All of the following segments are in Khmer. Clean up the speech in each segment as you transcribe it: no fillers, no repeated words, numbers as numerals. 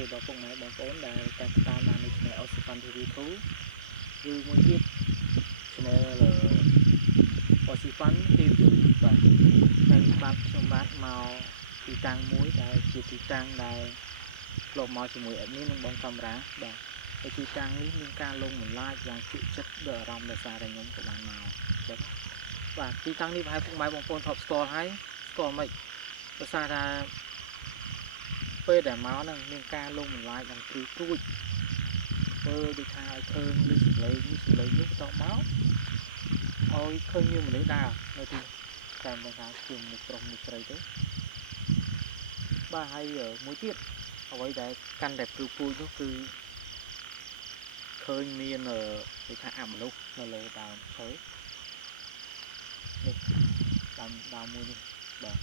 ជួយដល់ពុកម៉ែបងប្អូនដែលតាមតាមនៅ Channel Osifan TV 2ឬមួយទៀត Channel Osifan TV បាទហើយបាទខ្ញុំបាទមកទីតាំងមួយដែលជាទីតាំងដែលធ្លាប់មកជាមួយ admin និងបងកាមេរ៉ាបាទហើយទីតាំងនេះមានការលងបន្លាចយ៉ាងជក់ចិត្តដល់អារម្មណ៍ដោយសារតែខ្ញុំក៏បានមកបាទទីតាំងនេះប្រហែលពុកម៉ែបងប្អូនធ្លាប់ស្គាល់ហើយស្គាល់មិនដោយសារថាពេលដែលមកហ្នឹងមានការលងបន្លាចយ៉ាងព្រីព្រួចមើលដូចថាឲ្យឃើញលើសម្លេងនេះសម្លេងនោះបន្តមកឲ្យឃើញមានមនុស្សដើរនៅទីតែមិនថាជាមនុស្សប្រុសមនុស្សស្រីទេបាទហើយមួយទៀតអ្វីដែលកាន់តែព្រីព្រួចនោះគឺឃើញមានដូចថាអមនុស្សនៅលើដើមឈើនេះដើមមួយនេះបាទ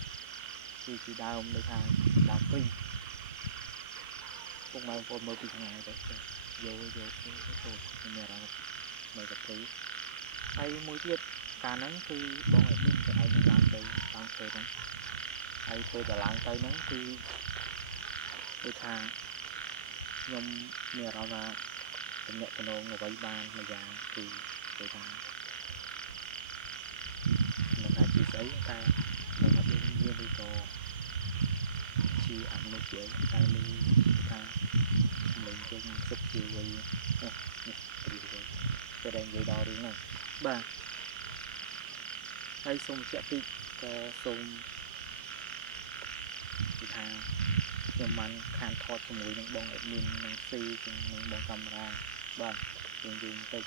គឺជាដើមដូចថាដើមព្រីពុកម៉ែបងប្អូនមើលពីឆ្ងាយទៅយកមានអារម្មណ៍នៅតែព្រីហើយមួយទៀតកាលហ្នឹងគឺបងអេមីនទៅឯងឡើងទៅតាមឈើហ្នឹងហើយពេលដល់ឡើងទៅហ្នឹងគឺដូចថាខ្ញុំមានអារម្មណ៍ថាតំណែងតំណងអ្វីបានមួយយ៉ាងគឺដូចថាមិនថាជាស្អីតែមិនថាមានឬក៏ជាអមនុស្សជាតែលឺថាលេងជុំសុខជាវ័យនេះព្រីទៅតែនិយាយដល់រឿងហ្នឹងបាទហើយសូមបញ្ជាក់តិចក៏សូមនិយាយថាខ្ញុំបានខានថតជាមួយនឹងបងអេដមីននឹងស៊ីជាមួយបងកាមេរ៉ាបាទយើងបន្តិច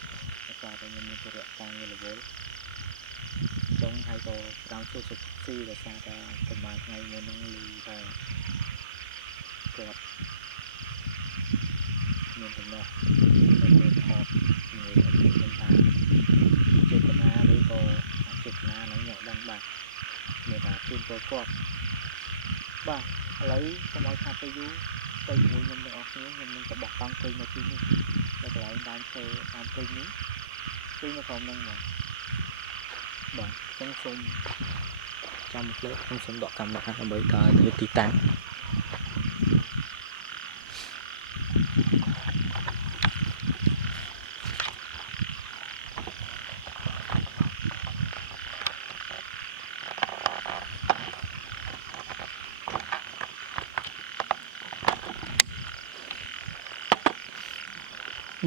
ដោយសារតែខ្ញុំមានธุរៈការងាររវល់ចុងហើយក៏ប្រាំសួរសុខស៊ីដោយសារតែប្រហែលថ្ងៃមុនហ្នឹងឮថាគាត់មានដំណោះនៅថតជាមួយអេដមីននឹងថាចេតនាឬក៏អចេតនាហ្នឹងខ្ញុំដឹងបាទមានថាជូនពលគាត់បាទឥឡូវកុំឲ្យខាត់ទៅយូរទៅជាមួយខ្ញុំទាំងអស់គ្នាខ្ញុំនឹងទៅបោះតង់ពេញនៅទីនេះនៅកន្លែងដើមឈើតាមពេញនេះពេញនៅក្រុមហ្នឹងមកបាទអញ្ចឹងសូមចាំភ្លើខ្ញុំសូមដកកាមេរ៉ាដើម្បីដើរទៅទីតាំង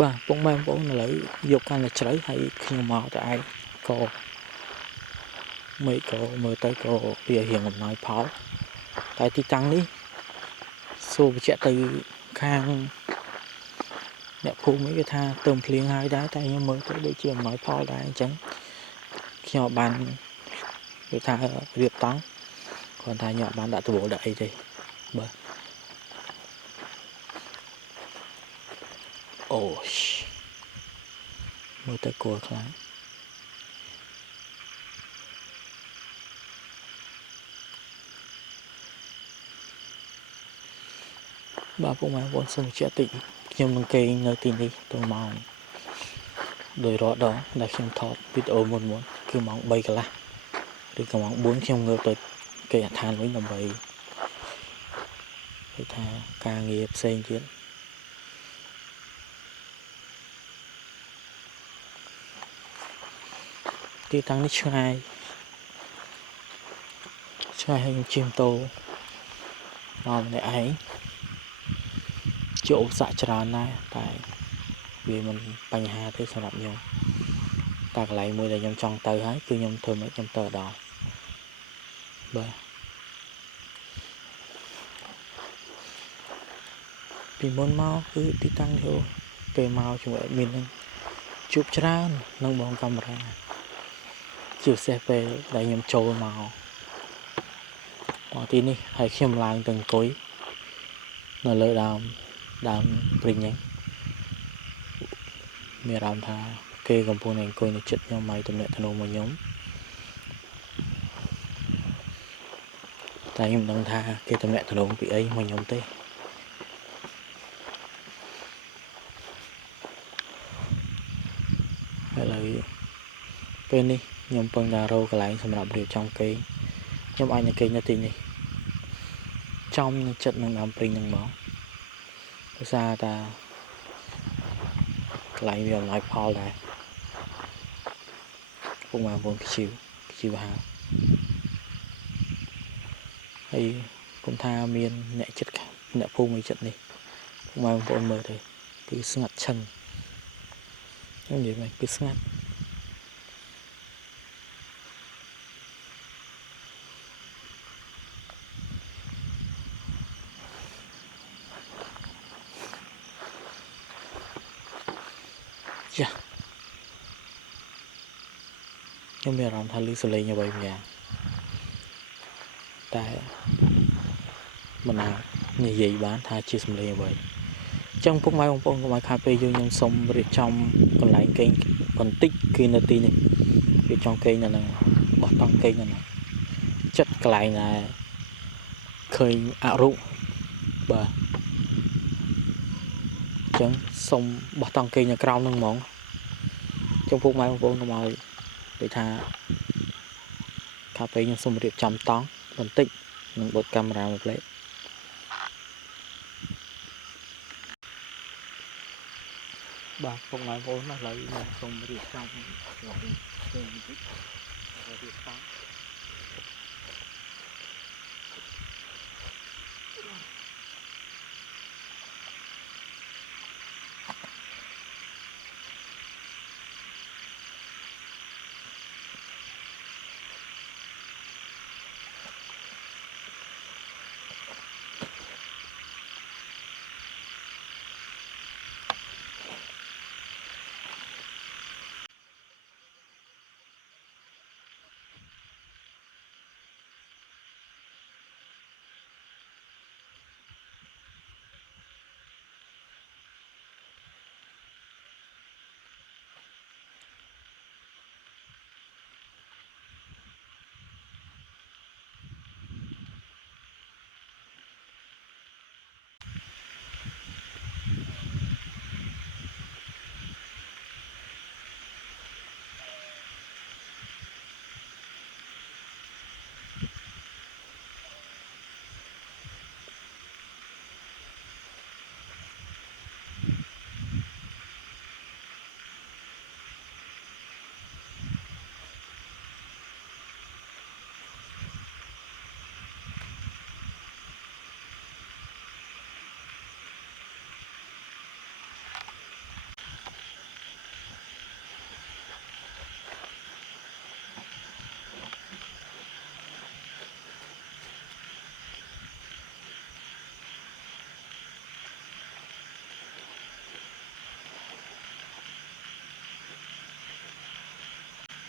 បាទពុកម៉ែបងប្អូនឥឡូវយកកាន់តែជ្រៅហើយខ្ញុំមកទៅឯងក៏មេឃក៏មើលទៅក៏វារៀងអំណោយផលតែទីតាំងនេះសូមបញ្ជាក់ទៅខាងអ្នកភូមិគេថាទៅភ្លៀងហើយដែរតែខ្ញុំមើលទៅដូចជាអំណោយផលដែរអញ្ចឹងខ្ញុំបានគេថារៀបតង់គាត់ថាខ្ញុំបានដាក់ត្បូងដាក់អីទេបាទអូមើលទៅគួរខ្លាំងបាទពុកម៉ែបងប្អូនសូមបញ្ជាក់តិចខ្ញុំនឹងគេងនៅទីនេះទៅម៉ោងដោយរាល់ដងដែលខ្ញុំថតវីដេអូមុនគឺម៉ោង3កន្លះឬក៏ម៉ោង4ខ្ញុំងើបទៅគេអាឋានវិញដើម្បីគេថាការងារផ្សេងទៀតទីតាំងនេះឆ្ងាយហើយខ្ញុំជិះម៉ូតូមកម្នាក់ឯងជាឧបសគ្គច្រើនណាស់តែវាមិនបញ្ហាទេសម្រាប់ខ្ញុំតែកន្លែងមួយដែលខ្ញុំចង់ទៅហើយគឺខ្ញុំធ្វើមិនខ្ញុំទៅដល់បាទពីមុនមកគឺទីតាំងនេះពេលមកជាមួយអេដមីននឹងជួបច្រើននឹងបងកាមេរ៉ាជាពិសេសពេលដែលខ្ញុំចូលមកទីនេះហើយខ្ញុំឡើងទៅអង្គុយនៅលើដើមព្រីងហ្នឹងមានអារម្មណ៍ថាគេកំពុងតែអង្គុយនៅជិតខ្ញុំហើយទំនាក់ទំនងមកខ្ញុំតែខ្ញុំមិនដឹងថាគេទំនាក់ទំនងពីអីមកខ្ញុំទេឥឡូវពេលនេះខ្ញុំពឹងតែរកកន្លែងសម្រាប់រៀបចំគេងខ្ញុំអាចនឹងគេងនៅទីនេះចំនៅចិត្តនឹងដើមព្រីងហ្នឹងមក xa ta lại nhiều loại phao này cũng mà vốn chiều hào hay cũng tha miên nhẹ chất cả nhẹ phô mấy trận này cũng mà vốn mở đây cứ ngặt chân không gì mày cứ ngặt dạ nhưng mà làm thay lý xử lý như vậy nhà ta mình nào như vậy bán thay chia xử lý như vậy trong phút mai ông mai cà phê vô nhân xong rồi trong còn lại kênh còn tích kia là tí này vì trong kênh là bỏ tăng kênh là chất lại là khơi ảo rụng và chẳng xong bỏ tăng kênh là cao nâng món trong phút mai ông mai để tha cà phê nhân xong rồi trong tón còn tích mình bật camera một lấy bà không nói vốn là lấy mình xong rồi trong rồi kênh tích rồi việc tón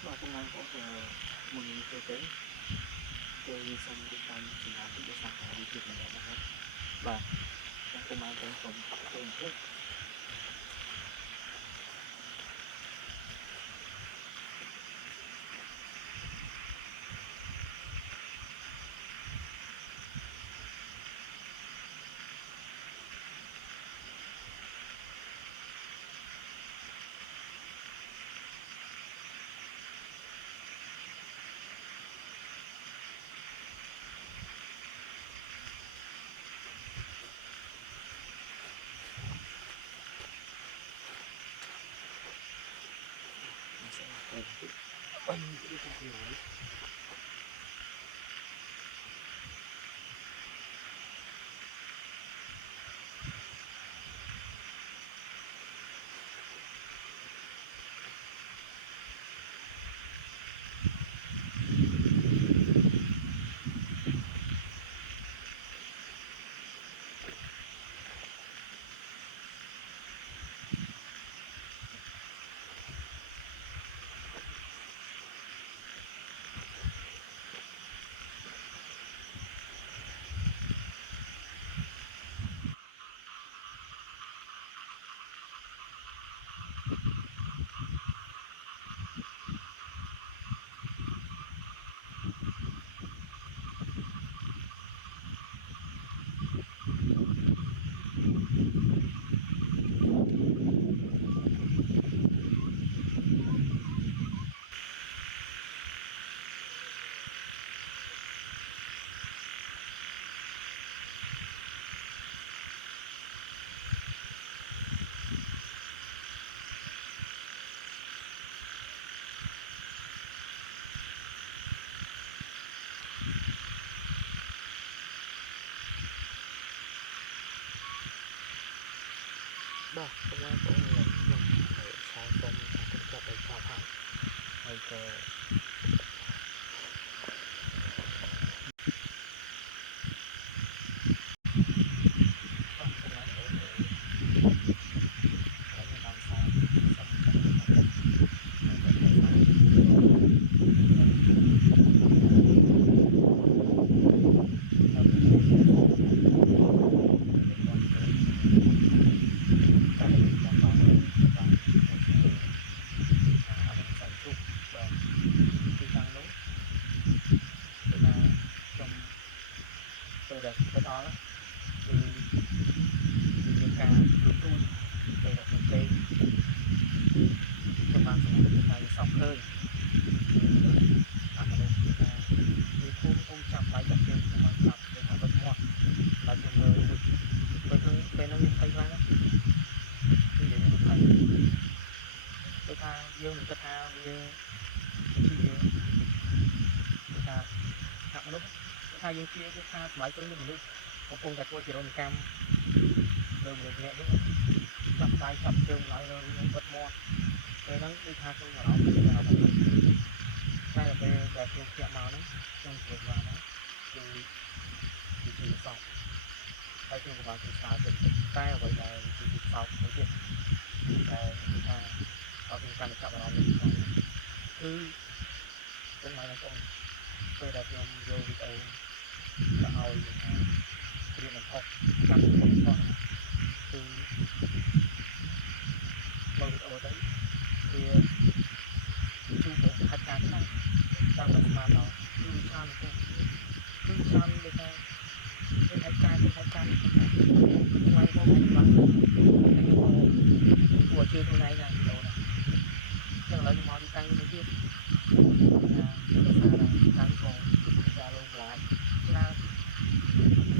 bà không nói vốn là mình cơ tế tôi xong đi trong chỉ là cái sáng đi chuyện này đó và không ai cũng không tôi trước bao nhiêu cái không nói បាទបងប្អូនខ្ញុំឆាយសូមចាត់ទុកចិត្តឲ្យចប់ហើយក៏ទៅដល់គឺមានការលូតទូចទៅដល់ប្រទេសខ្ញុំបានសម្រេចថាសោកឃើញអនុលោកថាវាគុំចាប់ដៃចាប់ជើងខ្ញុំបានចាប់ទៅថាបិទមាត់ដល់ខ្ញុំមើលពេលហ្នឹងមានភ័យខ្លាំងណាស់គឺយើងមានភ័យដូចថាយើងមិនគិតថាវាជាយើងថាមនុស្សថាយើងជាគឺថាសម័យព្រឹងមនុស្សកំពុងតែធ្វើជារនកម្មលើមនុស្សម្នាក់នេះចាប់ដៃចាប់ជើងឡើយលើបិទមាត់ពេលហ្នឹងដូចថាខ្ញុំអារម្មណ៍តែពេលដែលខ្ញុំភ្ញាក់មកហ្នឹងខ្ញុំជឿថាហ្នឹងគឺជាសោកហើយខ្ញុំក៏បានសួរស្ដាយទៅតែអ្វីដែលជាសោកមួយទៀតតែថាអត់មានការចាប់អារម្មណ៍នេះគឺពេលមកបងប្អូនពេលដែលខ្ញុំយកវីដេអូទៅឲ្យព្រៀននឹងអុកចាំខ្ញុំផងគឺមើលវីដេអូទៅវាជួបហេតុការណ៍ខ្លះតាមតែស្មានដល់គឺច្រើនទៅគឺច្រើនដូចថាមានហេតុការណ៍មិនបងឯងបានតែខ្ញុំគួរជឿខ្លួនឯងដែរវីដេអូណាចឹងឥឡូវខ្ញុំមកទីតាំងមួយទៀតថាខាងបងការលងបន្លាចច្រើន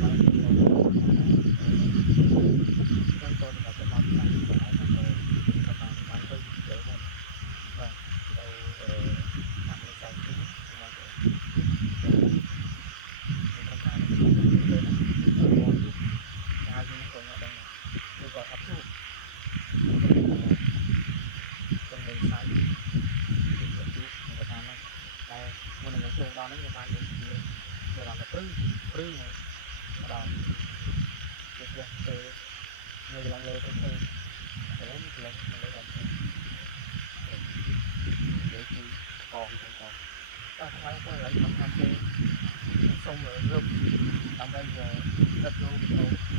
មកខ្ញុំទៅដល់ទៅមកតាំងទៅហើយទៅបានទៅទៅមកបាទទៅតាមលេខសាយទីមកទៅខ្ញុំថាទៅទៅមកការយើងក៏អត់ដឹងគឺក៏អត់ជួបទៅលេខសាយគឺក៏ជួបនៅតាមហ្នឹងតែមុននឹងចូលដល់ហ្នឹងខ្ញុំបាននិយាយទៅដល់ទៅព្រឺមកដល់គឺទៅនៅឡើងលើទៅទៅឡើងលើដល់ទៅគឺកងទៅកងតែខ្លាំងទៅឡើយខ្ញុំថាគេសុំរឹបដើម្បីដឹកយកវីដេអូ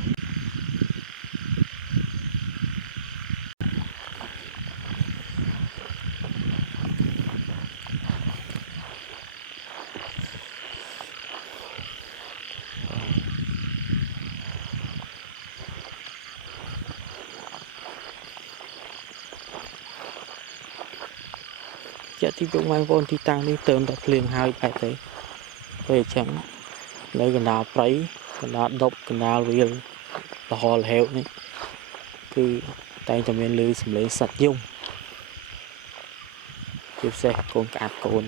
ជាទីពុកម៉ែបងប្អូនទីតាំងនេះទៅតែភ្លៀងហើយបែបទៅពេលអញ្ចឹងនៅកណ្ដាលព្រៃកណ្ដាលដប់កណ្ដាលវាលលហលហេវនេះគឺតែងតែមានឮសំឡេងសត្វយំជាពិសេសកូនក្អាត់កូន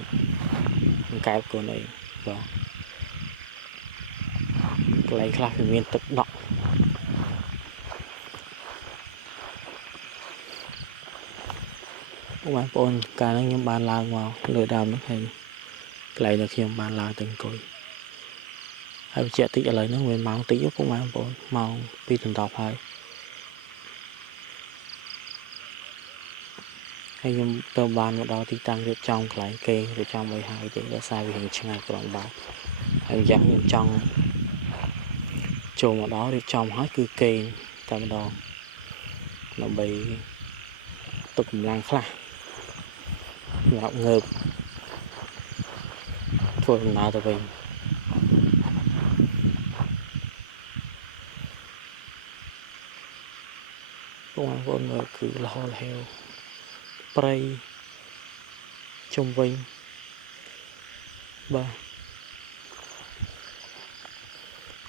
កែបកូនអីបាទកន្លែងខ្លះវាមានទឹកដក់បងប្អូនកាលហ្នឹងខ្ញុំបានឡើងមកលើដើមហ្នឹងហើយកន្លែងដែលខ្ញុំបានឡើងទៅអង្គុយហើយបញ្ជាក់តិចឥឡូវហ្នឹងវាម៉ោងតិចពុកម៉ែបងប្អូនម៉ោង2 ដប់ហើយហើយខ្ញុំទៅបានមកដល់ទីតាំងរៀបចំកន្លែងគេរៀបចំអីហើយទេដោយសារវារៀងឆ្ងាយក្រំបាទហើយយ៉ាងខ្ញុំចង់ចូលមកដល់រៀបចំហើយគឺគេតែម្ដងដើម្បីទុកកម្លាំងខ្លះសម្រាប់ងើបធ្វើដំណើរទៅវិញបងប្អូនមើលគឺលហលហេវព្រៃជុំវិញបាទ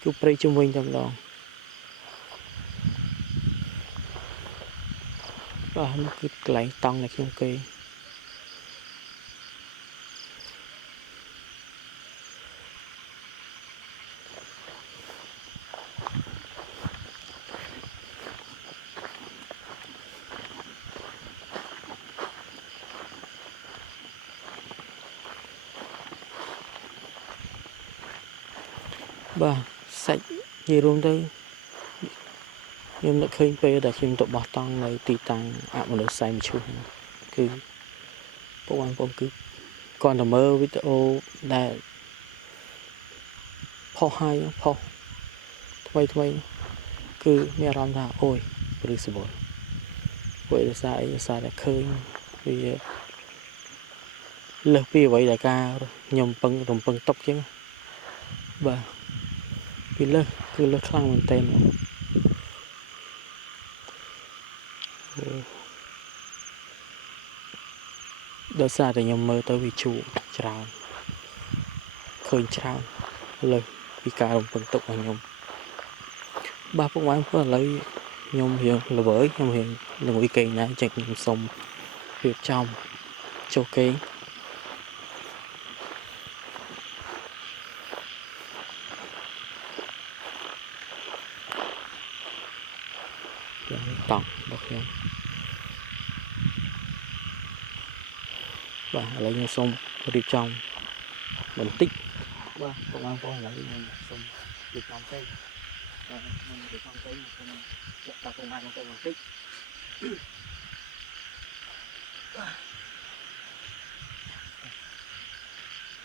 គឺព្រៃជុំវិញតែម្ដងបាទនេះគឺកន្លែងតង់ដែលខ្ញុំគេ បាទសាច់និយាយរួមទៅខ្ញុំនឹកឃើញពេលដែលខ្ញុំទៅបោះតង់នៅទីតាំងអមនោស័យមឈូសគឺពួកបងប្អូនគឺគាត់ទៅមើលវីដេអូដែលផុសហើយផុសថ្មីគឺមានអារម្មណ៍ថាអូយព្រឺសវល់ពួកឯកសារដែលឃើញវាលើសពីអ្វីដែលការខ្ញុំរំពឹងទុកចឹងបាទពីលើសគឺលើសខ្លាំងមែនទែនដោយសារតែខ្ញុំមើលទៅវាជួច្រើនឃើញច្រើនលើសពីការរំពឹងទុករបស់ខ្ញុំបាទពុកម៉ែបងប្អូនឥឡូវខ្ញុំរៀងល្វើយខ្ញុំរៀងល្ងុយគេងដែរចឹងខ្ញុំសូមរៀបចំចុះគេងតង់របស់ខ្ញុំបាទឥឡូវខ្ញុំសូមរៀបចំបន្តិចបាទពុកម៉ែបងប្អូនឥឡូវខ្ញុំសូមរៀបចំគេងមុនរៀបចំគេងខ្ញុំចាក់តាពុកម៉ែបងប្អូនបន្តិច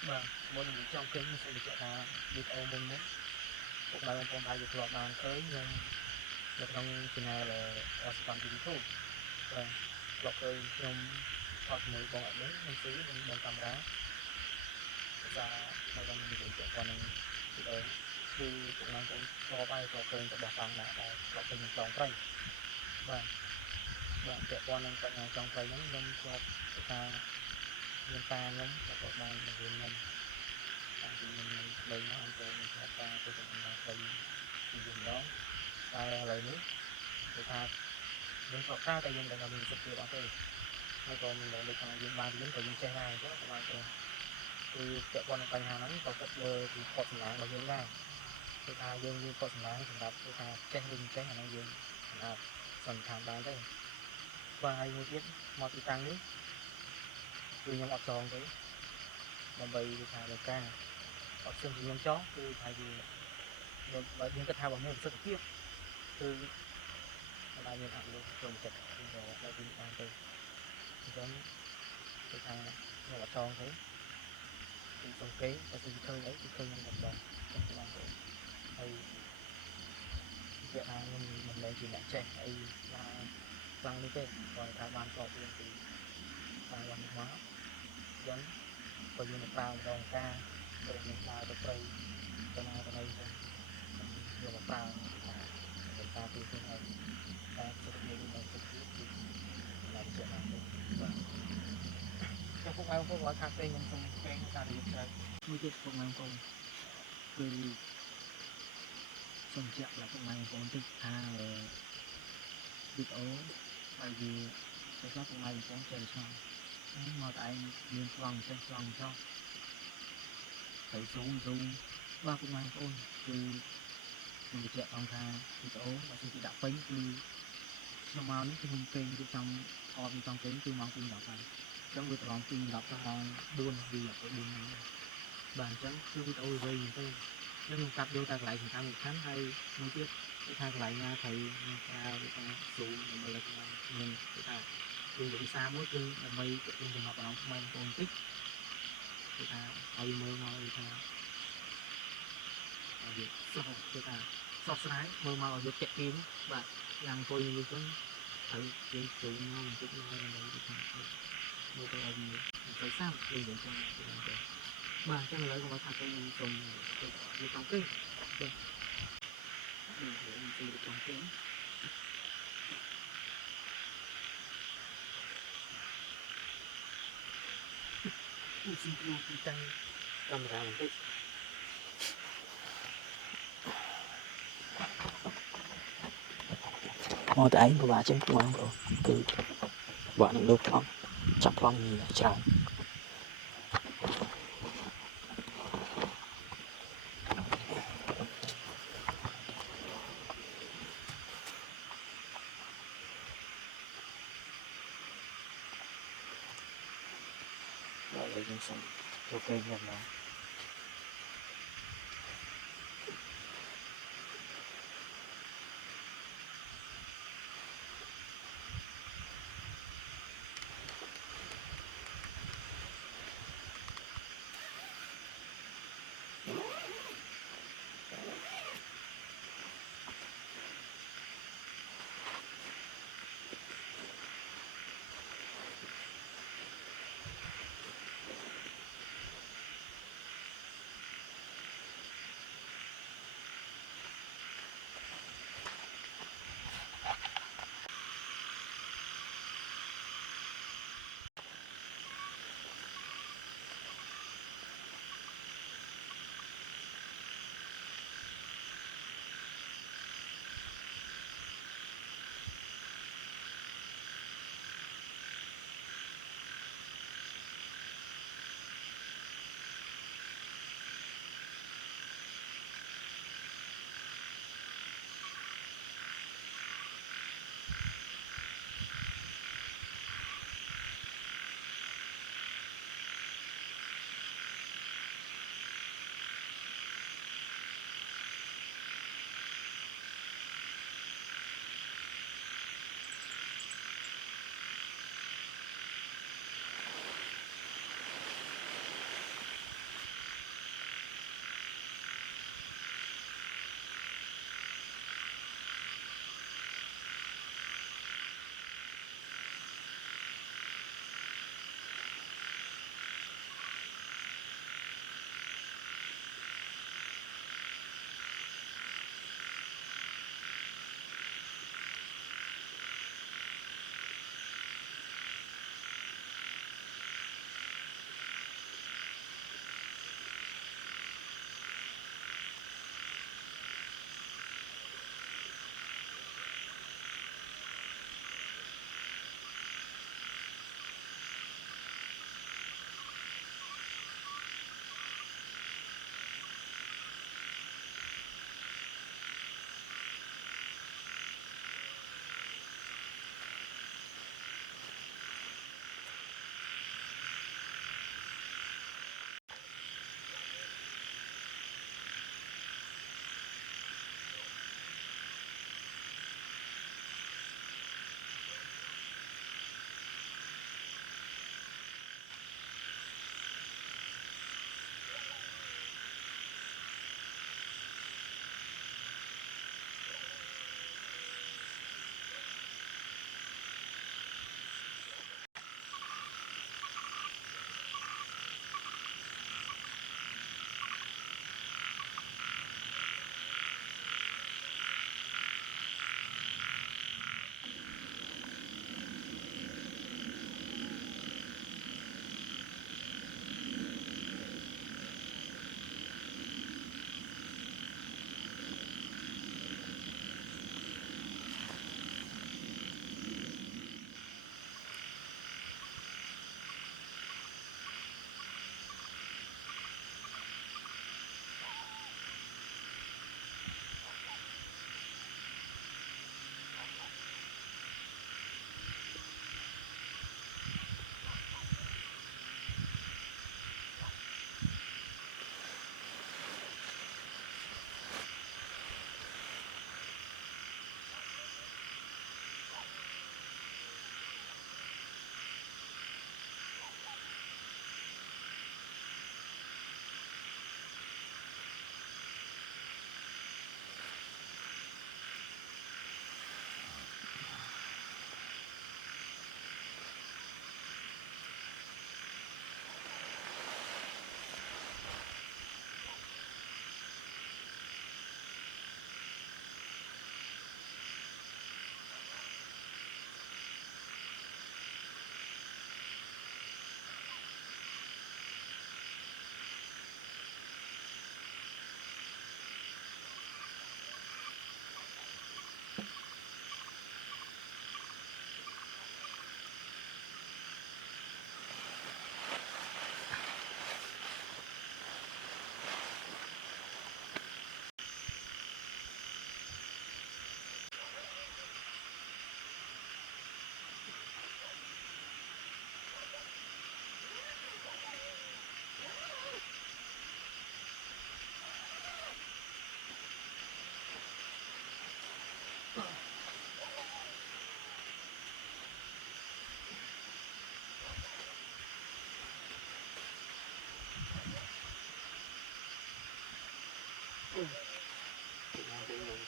បាទមុនរៀបចំគេងខ្ញុំសូមបញ្ជាក់ថាវីដេអូមុននេះពុកម៉ែបងប្អូនអាចយកធ្លាប់បានឃើញខ្ញុំនៅក្នុង channel អសកម្ម YouTube បាទធ្លាប់ឃើញខ្ញុំថតជាមួយបងអត់នេះនឹងស៊ីនឹងបងកាមេរ៉ាភាសានៅក្នុងនិយាយពាក់ព័ន្ធនឹងវីដេអូគឺពុកម៉ែបងប្អូនធ្លាប់ហើយធ្លាប់ឃើញទៅបោះតង់ដែរដែលធ្លាប់ឃើញក្នុងខ្លងព្រៃបាទពាក់ព័ន្ធនឹងបញ្ញាចុងព្រៃហ្នឹងខ្ញុំធ្លាប់ថាមានតាខ្ញុំក៏បានបង្រៀនខ្ញុំតាំងពីខ្ញុំនៅលេងមកអង្គខ្ញុំធ្លាប់តាទៅក្នុងព្រៃពីយូរម្ដងតែឥឡូវនេះគឺថាយើងក៏ថាតែយើងដឹងថាមានសិទ្ធិភាពអត់ទេហើយក៏មិនដឹងដូចថាយើងបានរៀនក៏យើងចេះដែរអញ្ចឹងក៏បានទៅគឺពាក់ព័ន្ធនឹងបញ្ហាហ្នឹងក៏គិតលើពីផុសសម្លាញ់របស់យើងដែរគឺថាយើងមានផុសសម្លាញ់សម្រាប់គឺថាចេះឬមិនចេះអាហ្នឹងយើងអាចសន្និដ្ឋានបានទេបាទហើយមួយទៀតមកទីតាំងនេះគឺខ្ញុំអត់ចងទេដើម្បីគឺថាលើការអត់ស្ទឹងខ្ញុំចងគឺថាយើងបើយើងគិតថាបើមានប្រសិទ្ធភាពគឺមិនអាចមានអនុលោកចូលចិត្តគឺក៏ដល់ទីបានទេអញ្ចឹងគឺថាខ្ញុំអត់ចងទេគឺសង្កេតតែគឺឃើញអីគឺឃើញខ្ញុំអត់ចងអញ្ចឹងបងប្អូនហើយវាថាខ្ញុំមិនមែនជាអ្នកចេះអីថាខ្លាំងនេះទេគាត់ថាបានតបរៀនពីខាងរបស់នេះមកអញ្ចឹងក៏យើងនឹងប្រើម្ដងការទៅនឹងដើរទៅព្រៃទៅណាទៅណីអញ្ចឹងយកមកប្រើដោយសារពីខ្លួនឯងតែចិត្តវាមិនចិត្តវាគឺឡើងជាបានទេបាទចុះពុកម៉ែបងប្អូនគាត់ថាពេលខ្ញុំសុំពេលការរៀបត្រូវមួយទៀតពុកម៉ែបងប្អូនគឺសូមជម្រាបដល់ពុកម៉ែបងប្អូនតិចថាវីដេអូហើយវាទៅខ្លះពុកម៉ែបងប្អូនចេះឆ្ងល់មកតែឯងមានឆ្លងចេះឆ្លងចោះទៅស៊ូមបាទពុកម៉ែបងប្អូនគឺខ្ញុំបញ្ជាក់ផងថាវីដេអូបើសិនជាដាក់ពេញគឺខ្ញុំមកនេះគឺខ្ញុំពេញរៀបចំថតរៀបចំពេញគឺម៉ោង 2:10 ហើយអញ្ចឹងវាត្រង់ 2:10 ទៅម៉ោង 4 នាទីទៅ4ម៉ោងបាទអញ្ចឹងគឺវីដេអូវែងទៅខ្ញុំកាត់យកតែកន្លែងសំខាន់ហើយមួយទៀតគឺថាកន្លែងណាត្រូវប្រើវាថាស៊ូមដើម្បីឲ្យខ្ញុំគឺថាគឺវិសាមួយគឺដើម្បីទាក់ទាញចំណាប់អារម្មណ៍បងប្អូនបន្តិចគឺថាឲ្យមើលមកគឺថាវាសោះគឺថាសោះស្រាយមើលមកឲ្យវាតាក់ទាញបាទយ៉ាងអង្គុយនេះចឹងត្រូវគេស៊ូមមកបន្តិចមកដើម្បីគឺថាមើលទៅឲ្យវាទៅសាប់និយាយចឹងទៅបាទអញ្ចឹងឥឡូវខ្ញុំថាខ្ញុំសូមទៅរៀបចំគេបាទខ្ញុំសូមរៀបចំគេសូមខ្ញុំទីតាំងកាមេរ៉ាបន្តិចមកតែឯងពិបាកជាងបងប្អូនគឺបាក់នឹងលើប្លង់ចាប់ប្លង់ច្រើនបាទឥឡូវខ្ញុំសូមចូលគេញ៉ាំមក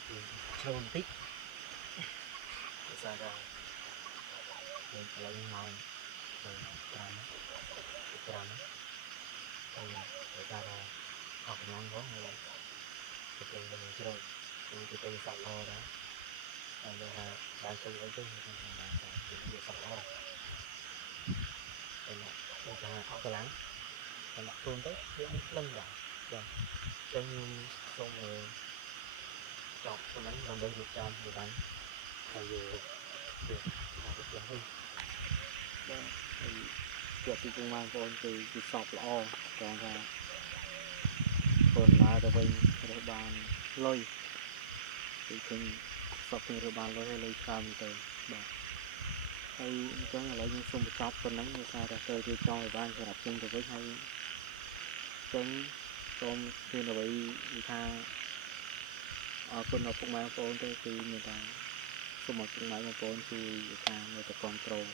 ជ្រុលបន្តិចភាសាថាយើងឥឡូវម៉ោង5ហើយគេថាអស់កម្លាំងផងហើយទៅពេញទៅជ្រុលទៅទៅសាប់ល្អដែរហើយគេថាបានទៅអីទៅគេថាបានទៅវាសាប់ល្អហើយគេថាអស់កម្លាំងតែដាក់ខ្លួនទៅយើងលឹងដែរចាចឹងខ្ញុំសូមចប់ប៉ុណ្ណឹងដើម្បីរៀបចំទៅបានហើយវាថាទៅផ្ទះវិញ បាទហើយគាត់ពីពុកម៉ែបងប្អូនគឺសពល្អត្រង់ថាកូនមកទៅវិញរើសបានលុយគឺឃើញសពគ្នារើសបានលុយហើយលុយច្រើនទៅបាទហើយអញ្ចឹងឥឡូវខ្ញុំសូមបញ្ចប់ប៉ុណ្ណឹងដោយសារតែត្រូវរៀបចំឲ្យបានសម្រាប់ចេញទៅវិញហើយអញ្ចឹងសូមមានអ្វីនិយាយថាអរគុណដល់ពុកម៉ែបងប្អូនទៅគឺមានតែសូមឲ្យពុកម៉ែបងប្អូនជួយថានៅតែគ្រប់គ្រង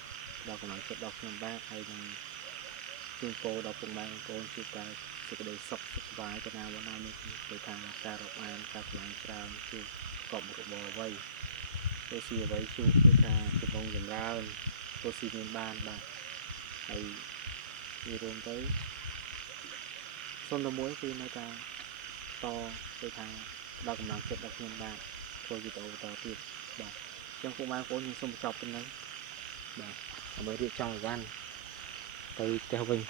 ដល់កម្លាំងចិត្តដល់ខ្ញុំបាទហើយនឹងជូនពរដល់ពុកម៉ែបងប្អូនជួបតែសេចក្តីសុខសុខសប្បាយទៅណាមកណានេះគឺថាការរាប់អានការឆ្លងច្រើនជួបប្រកបមុខរបរអ្វីទៅស៊ីអ្វីជួបគឺថាកំពុងចម្រើនទៅស៊ីមានបានបាទហើយវារួមទៅសុំតែមួយគឺនៅតែតទៅថាដល់កម្លាំងចិត្តដល់ខ្ញុំបាទធ្វើវីដេអូបន្តទៀតបាទអញ្ចឹងពុកម៉ែបងប្អូនខ្ញុំសូមបញ្ចប់ប៉ុណ្ណឹងបាទដើម្បីរៀបចំអីវ៉ាន់ទៅផ្ទះវិញ